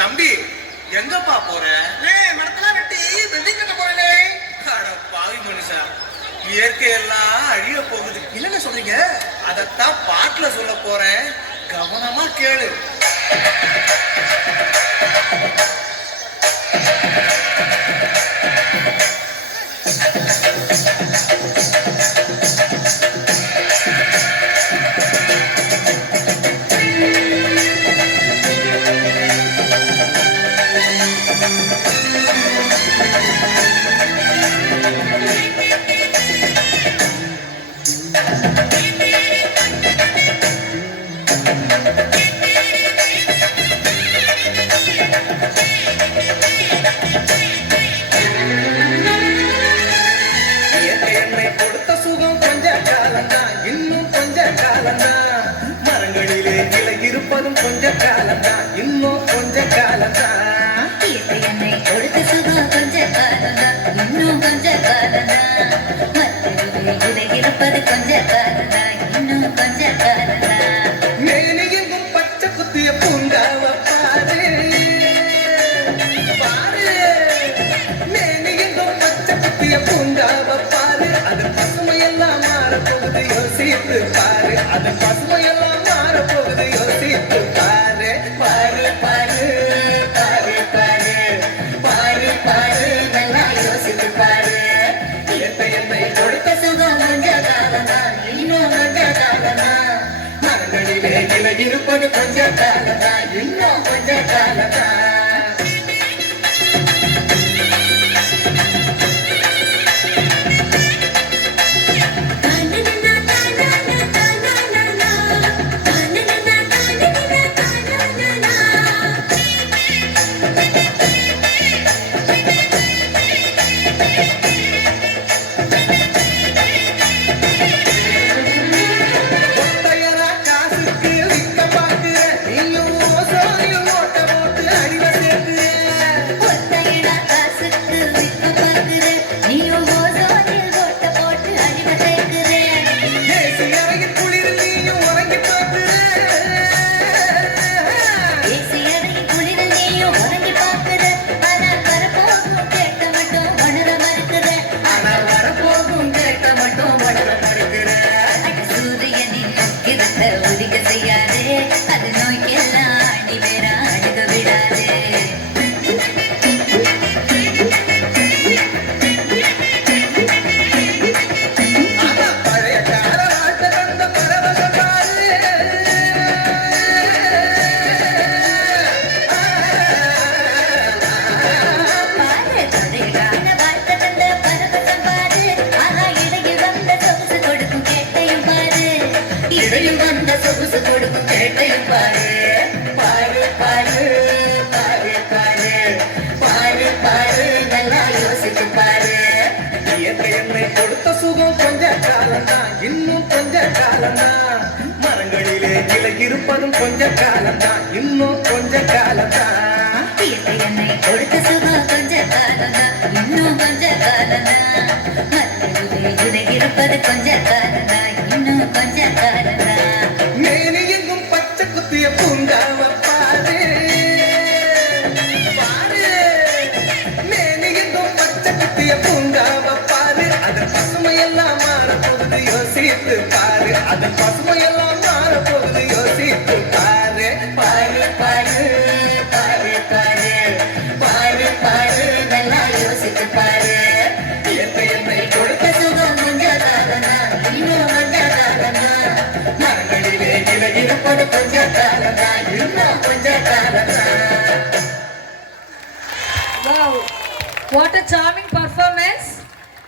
தம்பி எங்கப்பா போற? மரத்துல வெட்டி பில்டிங் கட்ட போறேனே. அட பாவி மனுஷா, இயற்கையெல்லாம் அழிய போகுது. என்னங்க சொல்றீங்க? அதத்தான் பாட்டுல சொல்ல போறேன், கவனமா கேளு. இருப்பதும் கொஞ்ச காலம்தான், இன்னும் கொஞ்ச காலம்தான். என்னை கொடுத்த சுகம் கொஞ்ச காலம்தான், இன்னும் கொஞ்ச காலம்தான். மற்றவர்கள் இருப்பது கொஞ்ச காலம்தான், இன்னும் கொஞ்ச காலம்தான். மேனியெங்கும் பச்சை குத்திய பூங்காவ பாரு பாரு, மேனியெங்கும் பச்சை குத்திய பூங்காவ பாரு. அது பசுமையெல்லாம் மாறப்போகுது, யோசித்து பாரு. அது பசுமையெல்லாம் மாறப்போகுது, யோசித்து பாரு. பாரு பாரு பாரு பாரு பாரு பாரு, நல்லா யோசித்து பாரு. என்னை கொடுத்த சுகம் கொஞ்ச காலம்தான், இன்னும் கொஞ்ச காலம்தான். மரங்களிலே இலை இருப்பது கொஞ்ச காலம்தான், இன்னும் கொஞ்ச காலம்தான். அது நோய்க்கெல்லாம் அடி வேற அழுக விடாது. இடையில் வந்த சொகுசு கொடுக்கும் கேட்டையும் பாரு. பாரு பாரு பாரு பாரு பாரு பாரு, நல்லா யோசித்து பாரு. இயற்கை என்னை கொடுத்த சுகம் கொஞ்ச காலம்தான், இன்னும் கொஞ்ச காலம்தான். மரங்களிலே இலை இருப்பதும் கொஞ்ச காலம்தான், இன்னும் கொஞ்ச காலம்தான். இயற்கை என்னை கொடுத்த சுகம் கொஞ்ச காலம்தான், இன்னும் கொஞ்ச காலம்தான். மரங்களிலே இலை இருப்பது கொஞ்ச காலம்தான், இன்னும் கொஞ்ச காலம்தான். மேனி எங்கும் பச்சை குத்திய பூங்காவ பாரு பாரு, மேனி எங்கும் பச்சை குத்திய பூங்காவ பாரு. அதன் பசுமையெல்லாம் மாறப்போகுது, யோசித்து பாரு. அதன் பசுமையெல்லாம் மாறப்போகுது, யோசித்து பாரு. பாரு பாரு பாரு பாரு பாரு பாரு, நல்லா யோசித்து பாரு. என்னை கொடுத்த சுகம் கொஞ்ச காலம்தான், இன்னும் கொஞ்ச காலம்தான். மரங்களிலே இலை இருப்பது கொஞ்ச காலம்தான், இன்னும் கொஞ்ச காலம்தான். Wow, what a charming